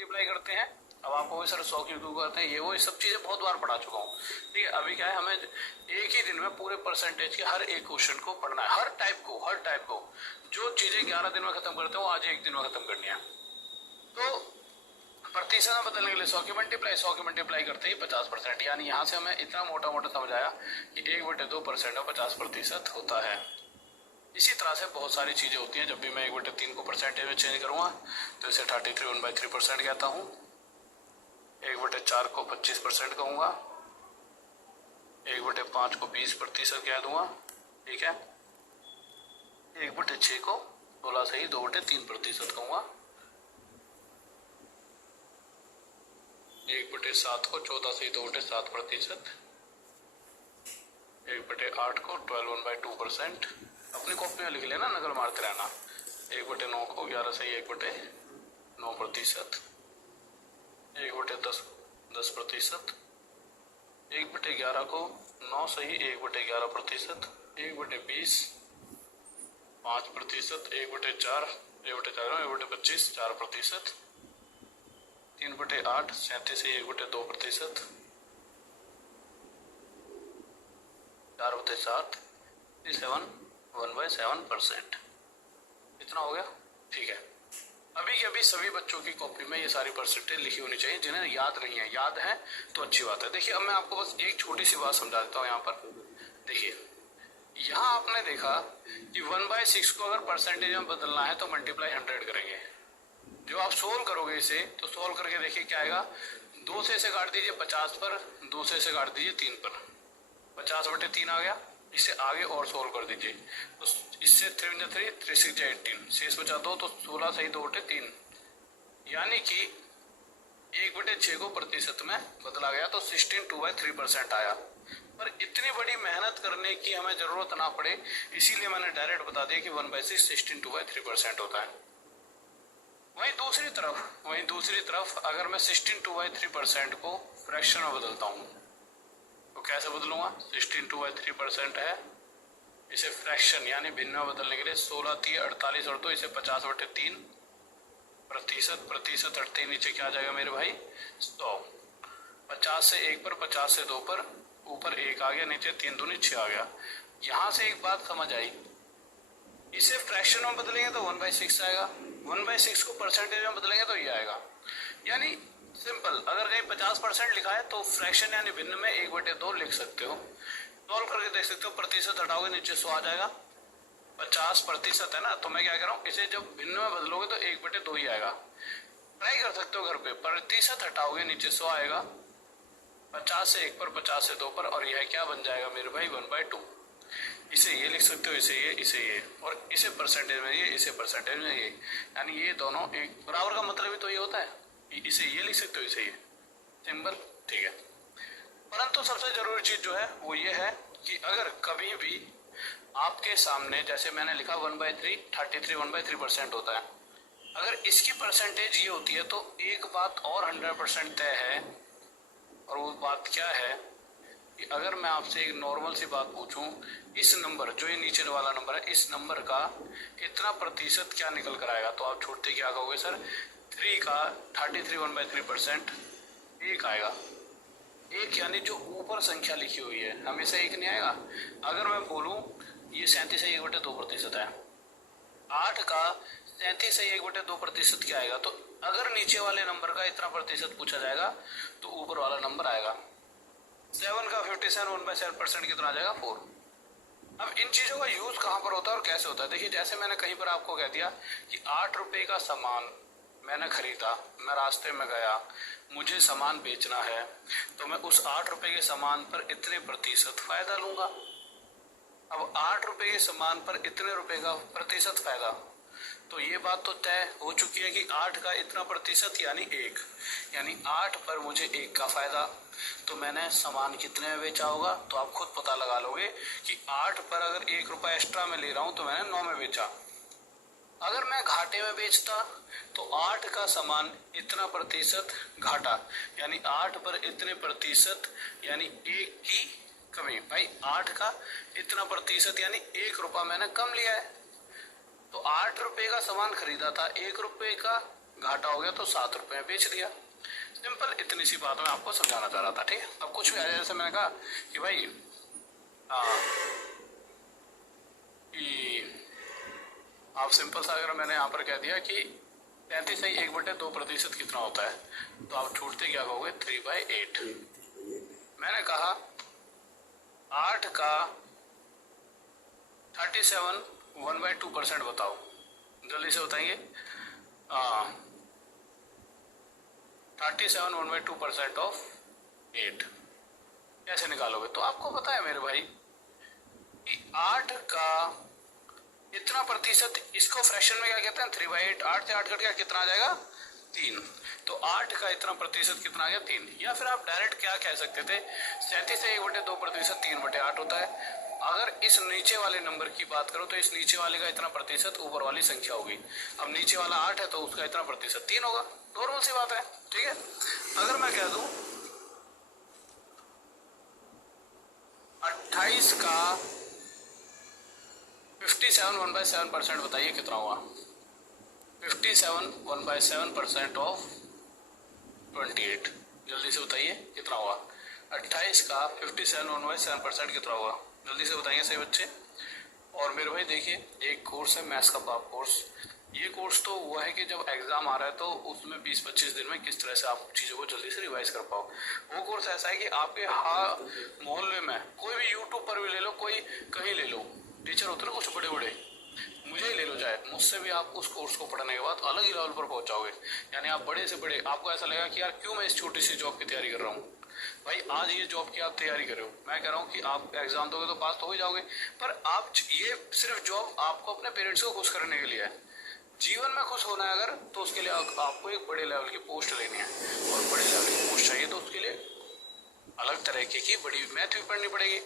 Multiply करते हैं। अब आपको भी सर 100 क्यों करते हैं, ये वो सब चीजें बहुत बार पढ़ा चुका हूँ। ठीक है, अभी क्या है, हमें एक ही दिन में पूरे परसेंटेज के हर एक क्वेश्चन को पढ़ना है, हर टाइप को जो चीजें 11 दिन में खत्म करते हैं वो आज एक दिन में खत्म करनी है। तो प्रतिशत में बदलने के लिए 100 की मल्टीप्लाई करते ही 50%, यानी यहाँ से हमें इतना मोटा मोटा समझ आया कि 1/2% में 50% होता है। इसी तरह से बहुत सारी चीजें होती हैं। जब भी मैं 1/3 को परसेंटेज में चेंज करूंगा तो इसे 33 1/3% कहता हूँ। 1/4 को 25% कहूंगा, 1/5 को 20% कह दूंगा। ठीक है, 1/6 को 16 से ही 2/3% कहूंगा, 1/7 को 14 से ही 2/7%, 1/8 को 12 1/2%। अपनी कॉपी में लिख लेना, नकल मारते रहना। 1/9 को 11 से ही 1/9%, 1/10 10%, 1/11 को 9 से ही 1/11%, 1/20 5%, 1/4 1/25 4%, 3/8 37 से 1/2%, 4/7 7 1/7%। इतना हो गया। ठीक है, अभी के अभी सभी बच्चों की कॉपी में ये सारी परसेंटेज लिखी होनी चाहिए। जिन्हें याद नहीं है, याद है तो अच्छी बात है। देखिए, अब मैं आपको बस एक छोटी सी बात समझा देता हूँ। यहाँ पर देखिए, यहाँ आपने देखा कि 1/6 को अगर परसेंटेज में बदलना है तो मल्टीप्लाई 100 करेंगे। जो आप सोल्व करोगे इसे, तो सोल्व करके देखिए क्या आएगा। 2 से इसे काट दीजिए 50 पर, 2 से इसे काट दीजिए 3 पर, 50/3 आ गया। इसे आगे और सोल्व कर दीजिए, तो इससे 3 3 3 6 18 शेष बचा 2, तो 16 से ही 2/3, यानी कि 1/6 को प्रतिशत में बदला गया, तो 16 2/3% आया। पर इतनी बड़ी मेहनत करने की हमें जरूरत ना पड़े, इसीलिए मैंने डायरेक्ट बता दिया कि 1/6 16 2/3% होता है। वहीं दूसरी तरफ अगर मैं 16 2/3% को फ्रैक्शन में बदलता हूँ तो कैसे बदलूंगा। 16 2/3% है, इसे फ्रैक्शन यानी भिन्न में बदलने के लिए 16 3 48 और 2 इसे 50/3 प्रतिशत हटते नीचे क्या आ जाएगा मेरे भाई 100। 50 से 1 पर, 50 से 2 पर, ऊपर 1 आ गया, नीचे 3 दूनी 6 आ गया। यहाँ से एक बात समझ आई, इसे फ्रैक्शन में बदलेंगे तो 1/6 आएगा, 1/6 को परसेंटेज में बदलेंगे तो ये आएगा। यानी सिंपल, अगर कहीं 50% लिखा है तो फ्रैक्शन यानी भिन्न में 1/2 लिख सकते हो। सॉल्व करके देख सकते हो, प्रतिशत हटाओगे नीचे 100 आ जाएगा। 50% है ना, तो मैं क्या कर रहा हूँ, इसे जब भिन्न में बदलोगे तो 1/2 ही आएगा। ट्राई कर सकते हो घर पे, प्रतिशत हटाओगे नीचे 100 आएगा, 50 से 1 पर, 50 से 2 पर, और यह क्या बन जाएगा मेरे भाई 1/2। इसे ये लिख सकते हो, इसे ये, और इसे परसेंटेज में ये, इसे परसेंटेज में ये, यानी ये दोनों एक बराबर का मतलब ही तो ये होता है। इसे ये लिख सकते हो, इसे ये, सिंपल। ठीक है, परंतु सबसे जरूरी चीज जो है वो ये है कि अगर कभी भी आपके सामने, जैसे मैंने लिखा 1/3 33 1/3% होता है, अगर इसकी परसेंटेज ये होती है तो एक बात और 100% तय है, और वो बात क्या है कि अगर मैं आपसे एक नॉर्मल सी बात पूछूं, इस नंबर जो ये नीचे वाला नंबर है, इस नंबर का कितना प्रतिशत क्या निकल कर आएगा, तो आप छोड़ते क्या कहोगे सर, 3 का 33 1/3% 1 आएगा। 1 यानी जो ऊपर संख्या लिखी हुई है, हमेशा 1 नहीं आएगा। अगर मैं बोलूं ये 37 से 1/2% है, 8 का 37 से 1/2% क्या आएगा, तो अगर नीचे वाले नंबर का इतना प्रतिशत पूछा जाएगा तो ऊपर वाला नंबर आएगा। 7 का 57 1/7% कितना आ जाएगा 4। अब इन चीजों का यूज कहाँ पर होता है और कैसे होता है, देखिए, जैसे मैंने कहीं पर आपको कह दिया कि 8 रुपए का सामान मैंने खरीदा, मैं रास्ते में गया, मुझे सामान बेचना है, तो मैं उस 8 रुपए के सामान पर इतने प्रतिशत फायदा लूंगा। अब 8 रुपए के सामान पर इतने रुपए का प्रतिशत फायदा, तो ये बात तो तय हो चुकी है कि 8 का इतना प्रतिशत यानी 1, यानी 8 पर मुझे 1 का फायदा, तो मैंने सामान कितने में बेचा होगा, तो आप खुद पता लगा लोगे कि 8 पर अगर 1 रुपया एक्स्ट्रा में ले रहा हूं तो मैंने 9 में बेचा। अगर मैं घाटे में बेचता तो 8 का सामान इतना प्रतिशत घाटा, यानी 8 पर इतने प्रतिशत यानी 1 की कमी। भाई 8 का इतना प्रतिशत यानी 1 रुपया मैंने कम लिया है, तो 8 रुपए का सामान खरीदा था, 1 रुपए का घाटा हो गया तो 7 रुपये में बेच दिया। सिंपल, इतनी सी बात मैं आपको समझाना चाह रहा था। ठीक है, अब कुछ भी आया, जैसे मैंने कहा कि भाई कि आप सिंपल सा अगर मैंने यहाँ पर कह दिया कि 33/1/2% कितना होता है, तो आप छूटते क्या कहोगे, 3/8। मैंने कहा 8 का 37 1/2% बताओ, जल्दी से बताएंगे। 37 1/2% ऑफ 8 कैसे निकालोगे? तो आपको पता है मेरे भाई कि 8 का इतना प्रतिशत, इसको फ्रैक्शन में क्या कहते हैं, 3/8। 8 से 8 कट गया, कितना आ जाएगा, 3। तो 8 का इतना प्रतिशत कितना आ गया, 3। या फिर आप डायरेक्ट क्या कह सकते थे, 37/1/2% 3/8 होता है। अगर इस नीचे वाले नंबर की बात करो तो इस नीचे वाले का इतना प्रतिशत ऊपर वाली संख्या होगी। अब नीचे वाला 8 है तो उसका इतना प्रतिशत 3 होगा, नॉर्मल सी बात है। ठीक है, अगर मैं कह दूं 28 का 57 1/7% बताइए कितना हुआ। 57 1/7% ऑफ 28, जल्दी से बताइए कितना हुआ। 28 का 57 1/7% कितना हुआ, जल्दी से बताइए सही बच्चे। और मेरे भाई देखिए, एक कोर्स है मैथ्स का पाप कोर्स। ये कोर्स तो वो है कि जब एग्जाम आ रहा है तो उसमें 20-25 दिन में किस तरह से आप चीज़ों को जल्दी से रिवाइज कर पाओ। वो कोर्स ऐसा है कि आपके मोहल्ले में कोई भी यूट्यूब पर भी ले लो, कोई कहीं ले लो, टीचर होते ना कुछ बड़े बड़े, मुझे ही ले लो चाहे, मुझसे भी आप उस कोर्स को पढ़ने के बाद अलग ही लेवल पर पहुंच जाओगे। यानी आप बड़े से बड़े, आपको ऐसा लगेगा कि यार क्यों मैं इस छोटी सी जॉब की तैयारी कर रहा हूँ। भाई आज ये जॉब की आप तैयारी कर रहे हो, मैं कह रहा हूँ कि आप एग्जाम दोगे तो पास तो हो ही जाओगे, पर आप ये सिर्फ जॉब आपको अपने पेरेंट्स को खुश करने के लिए है। जीवन में खुश होना है अगर, तो उसके लिए आपको एक बड़े लेवल की पोस्ट लेनी है, और बड़े लेवल की पोस्ट चाहिए तो उसके लिए अलग तरीके की बड़ी मैथ भी पढ़नी पड़ेगी।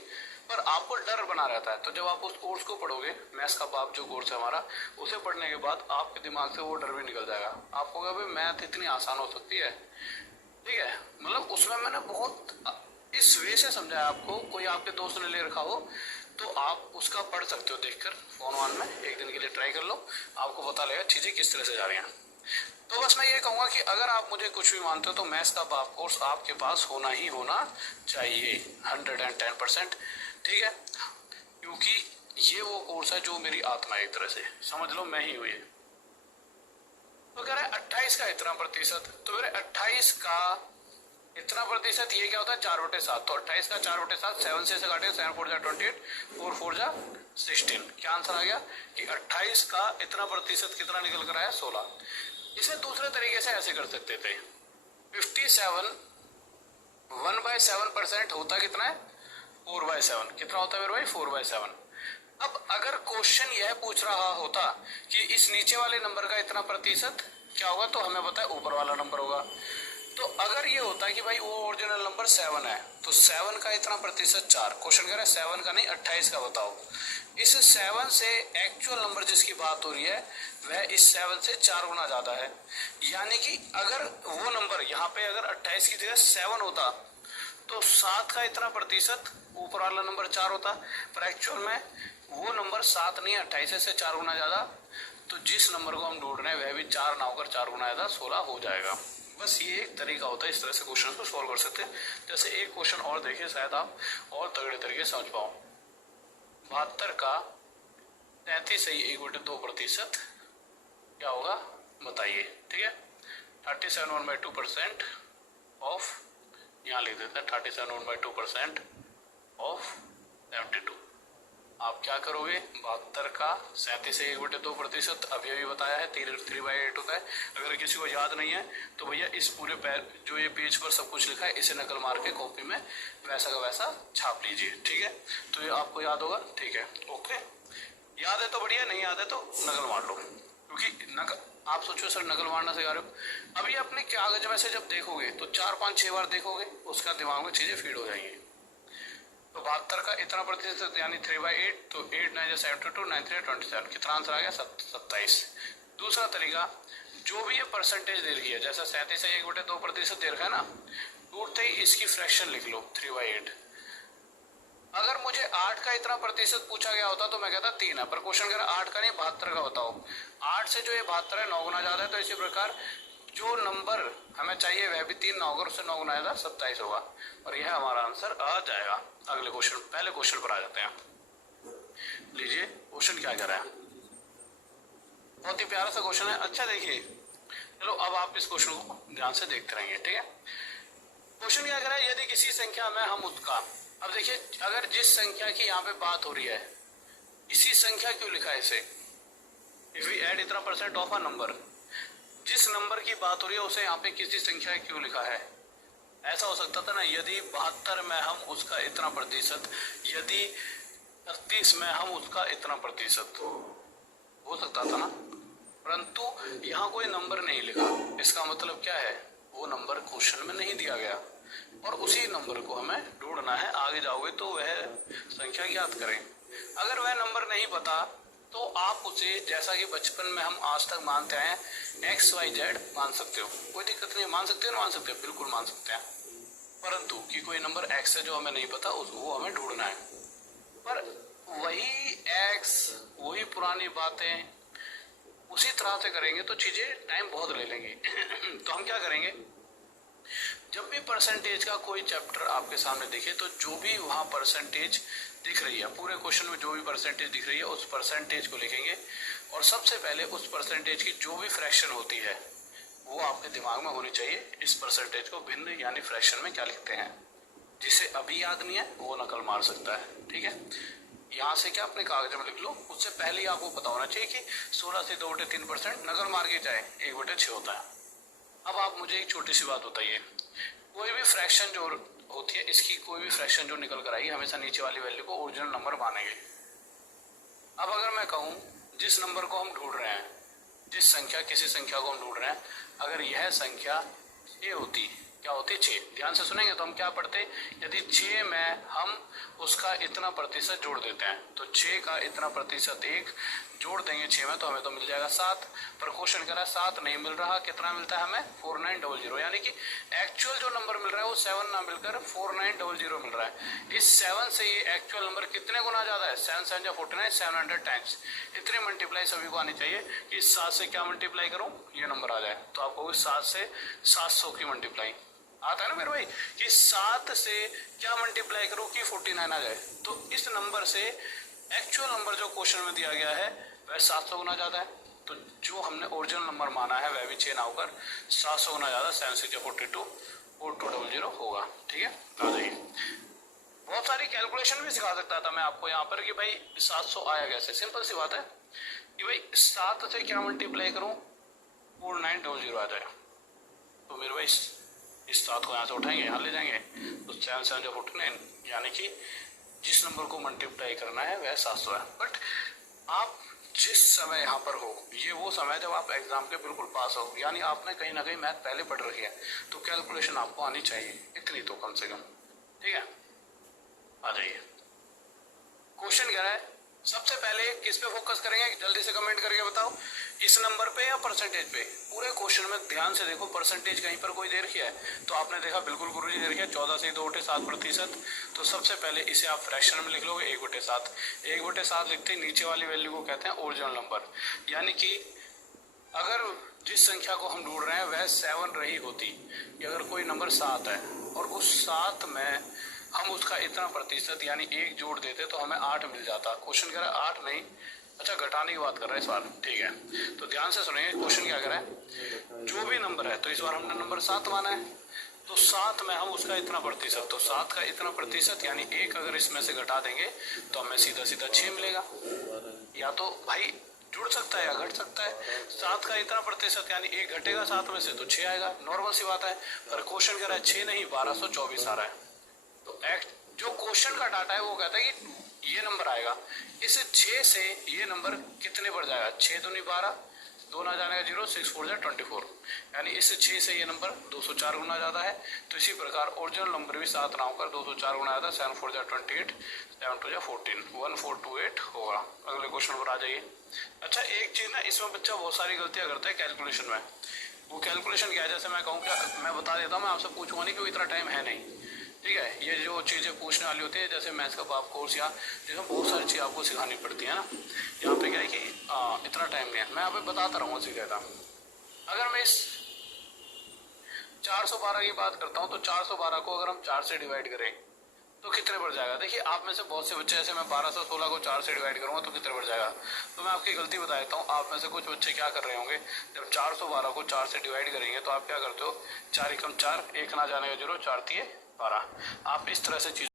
पर आपको डर बना रहता है, तो जब आप उस कोर्स को पढ़ोगे, मैथ्स का पाप जो कोर्स है हमारा, उसे पढ़ने के बाद आपके दिमाग से वो डर भी निकल जाएगा। आपको कहा भाई मैथ इतनी आसान हो सकती है। ठीक है, मतलब उसमें मैंने बहुत इस वे से समझाया आपको, कोई आपके दोस्त ने ले रखा हो तो आप उसका पढ़ सकते हो देखकर, फोन वन में एक दिन के लिए ट्राई कर लो, आपको पता लगेगा चीजें किस तरह से जा रही हैं। तो बस मैं ये कहूंगा कि अगर आप मुझे कुछ भी मानते हो तो मैथ्स का पाप कोर्स आपके पास होना ही होना चाहिए, 110%। ठीक है, क्योंकि ये वो कोर्स है जो मेरी आत्मा है, एक तरह से समझ लो मैं ही हूं ये। तो कह रहा है 28 का इतना प्रतिशत, तो मेरे 28 का इतना प्रतिशत ये क्या होता है, 4/7। तो 28 का 4/7, 7 से काटे, 7 4 जा 28, 4 4 जा 16। क्या आंसर आ गया कि 28 का इतना प्रतिशत कितना निकल कर आया, 16। इसे दूसरे तरीके से ऐसे कर सकते थे, 57 1/7% होता कितना है, 4/7। कितना होता है मेरे भाई, 4/7। अब अगर क्वेश्चन यह पूछ रहा होता कि इस नीचे वाले नंबर का इतना प्रतिशत क्या होगा, तो हमें पता है ऊपर वाला नंबर होगा। तो अगर ये होता है कि भाई वो ओरिजिनल नंबर 7 है, तो 7 का इतना प्रतिशत 4, क्वेश्चन कह रहा है 7 का नहीं 28 का बताओ। इस 7 से एक्चुअल नंबर जिसकी बात हो रही है वह इस 7 से 4 गुना ज्यादा है। यानी कि अगर वो नंबर यहाँ पे अगर 28 की जगह 7 होता तो 7 का इतना प्रतिशत ऊपर वाला नंबर 4 होता, पर एक्चुअल में वो नंबर 7 नहीं 28 से 4 गुना ज्यादा। तो जिस नंबर को हम ढूंढ रहे हैं वह भी 4 ना होकर 4 गुना ज्यादा 16 हो जाएगा। बस ये एक तरीका होता है, इस तरह से क्वेश्चन को सॉल्व कर सकते हैं। जैसे एक क्वेश्चन और देखिए, शायद आप और तगड़े तरीके समझ पाओ। 72 का 33/1/2% क्या होगा बताइए। ठीक है, 37 1/2% ऑफ, यहाँ लिख देते हैं 37 1/2% ऑफ 72। आप क्या करोगे, 72 का 37/1/2%, अभी बताया है 3/8 होता है। अगर किसी को याद नहीं है तो भैया इस पूरे जो ये पेज पर सब कुछ लिखा है इसे नकल मार के कॉपी में वैसा का वैसा छाप लीजिए। ठीक है, तो ये आपको याद होगा। ठीक है, ओके, याद है तो बढ़िया, नहीं याद है तो नकल मार लो, क्योंकि नकल आप सोचो सर नकल मारना सिखा रहे हो। अभी अपने कागज में से जब देखोगे तो 4 5 6 बार देखोगे, उसका दिमाग में चीजें फीड हो जाएंगी। तो 72 का इतना प्रतिशत यानी 3/8, तो 8 9 72, 9 3 27, कितना आंसर आ गया 27। दूसरा तरीका, जो भी ये परसेंटेज दे रही है, जैसा 37/1/2% दे रखा है ना, टूटते ही इसकी फ्रैक्शन लिख लो 3/8। अगर मुझे 8 का इतना प्रतिशत पूछा गया होता तो मैं कहता 3 है, पर क्वेश्चन कह रहा 8 का नहीं 72 का बताओ। 8 से जो ये 72 है 9 गुना ज्यादा है, तो इसी प्रकार जो नंबर हमें चाहिए वह भी 3 ना होगा, उससे 9 गुना 27 होगा, और यह हमारा आंसर आ जाएगा। अगले क्वेश्चन, पहले क्वेश्चन पर आ जाते हैं। लीजिए क्वेश्चन क्या कह रहा है, बहुत ही प्यारा सा क्वेश्चन है। अच्छा देखिए, चलो अब आप इस क्वेश्चन को ध्यान से देखते रहेंगे, ठीक है। क्वेश्चन क्या कह रहा है, यदि किसी संख्या में हम उसका, अब देखिए अगर जिस संख्या की यहाँ पे बात हो रही है, इसी संख्या क्यों लिखा है इसे, इफ वी ऐड इतना परसेंट ऑफ अ नंबर, जिस नंबर की बात हो रही है उसे यहाँ पे किसी संख्या क्यों लिखा है। ऐसा हो सकता था ना, यदि 72 में हम उसका इतना प्रतिशत, यदि 38 में हम उसका इतना प्रतिशत, हो सकता था ना, परंतु यहाँ कोई नंबर नहीं लिखा। इसका मतलब क्या है, वो नंबर क्वेश्चन में नहीं दिया गया, और उसी नंबर को हमें ढूंढना है। आगे जाओगे तो वह संख्या ज्ञात करें। अगर वह नंबर नहीं पता तो आप उसे, जैसा कि बचपन में हम आज तक मानते हैं, XYZ मान सकते हो, कोई दिक्कत नहीं, मान सकते हो ना, मान सकते हो, बिल्कुल मान सकते हैं। परंतु कि कोई नंबर X है जो हमें नहीं पता, वो हमें ढूंढना है। पर वही X, वही पुरानी बातें उसी तरह से करेंगे तो चीजें टाइम बहुत ले लेंगी। तो हम क्या करेंगे, जब भी परसेंटेज का कोई चैप्टर आपके सामने दिखे तो जो भी वहां परसेंटेज दिख रही है, पूरे क्वेश्चन में जो भी परसेंटेज दिख रही है उस परसेंटेज को लिखेंगे, और सबसे पहले उस परसेंटेज की जो भी फ्रैक्शन होती है वो आपके दिमाग में होनी चाहिए। इस परसेंटेज को भिन्न यानी फ्रैक्शन में क्या लिखते हैं, जिसे अभी याद नहीं है वो नकल मार सकता है, ठीक है। यहाँ से क्या अपने कागज में लिख लो, उससे पहले ही आपको पता होना चाहिए कि 16 से 2/3% नकल मार के जाए 1/6 होता है। अब आप मुझे एक छोटी सी बात बताइए, कोई भी फ्रैक्शन जो होती है, इसकी कोई भी फ्रैक्शन जो निकल कर आएगी, हमेशा नीचे वाली वैल्यू को ओरिजिनल नंबर मानेंगे। अब अगर मैं कहूँ जिस नंबर को हम ढूंढ रहे हैं, जिस संख्या, किसी संख्या को हम ढूंढ रहे हैं, अगर यह संख्या 6 होती, क्या होती, 6, ध्यान से सुनेंगे तो हम क्या पढ़ते, यदि 6 में हम उसका इतना प्रतिशत जोड़ देते हैं, तो 6 का इतना प्रतिशत 1 जोड़ देंगे 6 में, तो हमें तो मिल जाएगा 7। पर क्वेश्चन कह रहा है 7 नहीं मिल रहा, कितना मिलता है हमें, 4900, यानी कि एक्चुअल जो नंबर मिल रहा है वो 7 ना मिलकर 4900 मिल रहा है। इस 7 से ये एक्चुअल नंबर कितने गुना ज्यादा है, 7 7 49, 700 टाइम्स। इतनी मल्टीप्लाई सभी को आनी चाहिए कि 7 से क्या मल्टीप्लाई करूं, ये नंबर आ जाए, तो आपको 7 से 700 की मल्टीप्लाई आता है ना मेरे भाई, कि 7 से क्या मल्टीप्लाई करो कि 49 आ जाए। तो इस नंबर से एक्चुअल नंबर जो क्वेश्चन में दिया गया है वह 700 गुना ज्यादा है, तो जो हमने ओरिजिनल नंबर माना है वह भी 6 ना होकर 700 गुना ज्यादा, 7 6 42 4200 होगा, ठीक है। आ जाइए, बहुत सारी कैलकुलेशन भी सिखा सकता था मैं आपको यहाँ पर कि भाई 700 आया कैसे। सिंपल सी बात है कि भाई 7 से क्या मल्टीप्लाई करूं, 4900 आ जाए, तो मेरे भाई इस 7 को यहाँ से उठाएंगे, यहाँ ले जाएंगे, तो 7 7 49, यानी कि जिस नंबर को मल्टीप्लाई करना है वह 700 है। बट आप जिस समय यहाँ पर हो, ये वो समय जब आप एग्जाम के बिल्कुल पास हो, यानी आपने कहीं ना कहीं मैथ पहले पढ़ रखी है, तो कैलकुलेशन आपको आनी चाहिए, इतनी तो कम से कम, ठीक है। आ जाइए, क्वेश्चन क्या है, सबसे पहले किस पे फोकस करेंगे, जल्दी से कमेंट करके बताओ, इस नंबर पे या परसेंटेज पे। पूरे क्वेश्चन में ध्यान से देखो, परसेंटेज कहीं पर कोई दे रखी है, तो आपने देखा बिल्कुल गुरुजी दे रखी है 14 से 2/7%। तो सबसे पहले इसे आप फ्रैक्शन में लिख लोगे 1/7। 1/7 लिखते नीचे वाली वैल्यू को कहते हैं ओरिजिनल नंबर, यानी कि अगर जिस संख्या को हम ढूंढ रहे हैं वह 7 रही होती, कि अगर कोई नंबर 7 है और उस 7 में हम उसका इतना प्रतिशत यानी 1 जोड़ देते तो हमें 8 मिल जाता। क्वेश्चन कह रहा है 8 नहीं, अच्छा घटाने की बात कर रहे हैं इस बार, ठीक है। तो ध्यान से सुनिए, क्वेश्चन क्या कर रहा है, जो भी नंबर है, तो इस बार हमने नंबर 7 माना है, तो 7 में हम उसका इतना प्रतिशत, तो 7 का इतना प्रतिशत यानी 1 अगर इसमें से घटा देंगे तो हमें सीधा सीधा 6 मिलेगा। या तो भाई जुड़ सकता है या घट सकता है, 7 का इतना प्रतिशत यानी 1 घटेगा 7 में से तो 6 आएगा, नॉर्मल सी बात है। पर क्वेश्चन कह रहा है 6 नहीं 1224 आ रहा है, तो जो क्वेश्चन का डाटा है वो कहता है कि ये नंबर आएगा। इस 6 से ये नंबर कितने बढ़ जाएगा, 6 दूनी 12, 2 ना जाने का 0, 6 4 24, यानी इस 6 से ये नंबर 204 गुना ज्यादा है। तो इसी प्रकार ओरिजिनल नंबर भी 7 ना होकर 204 गुना ज्यादा, 7 4 28, 7 2 14, 1428 होगा। अगले क्वेश्चन पर आ जाइए। अच्छा एक चीज ना, इसमें बच्चा बहुत सारी गलतियां करता है कैलकुलेशन में। वो कैलकुलेशन क्या है, जैसे मैं कहूँ क्या, मैं बता देता हूँ, मैं आपसे पूछूंगा नहीं क्योंकि इतना टाइम है नहीं, ठीक है। ये जो चीज़ें पूछने वाली होती है, जैसे मैथ्स का बाप कोर्स या जिसमें बहुत सारी चीज़ आपको सिखानी पड़ती है ना, यहाँ पे क्या है कि इतना टाइम नहीं है, मैं यहाँ पे बताता रहूँगा सीधा था। अगर मैं इस 412 की बात करता हूँ, तो 412 को अगर हम 4 से डिवाइड करें तो कितने बढ़ जाएगा। देखिए आप में से बहुत से बच्चे, ऐसे मैं 1216 को 4 से डिवाइड करूंगा तो कितने बढ़ जाएगा। तो मैं आपकी गलती बता देता हूँ, आप में से कुछ बच्चे क्या कर रहे होंगे, जब 412 को 4 से डिवाइड करेंगे तो आप क्या करते हो, 4 एकम 4, 1 ना जाने का 0, 4 तिये 12। आप इस तरह से चीज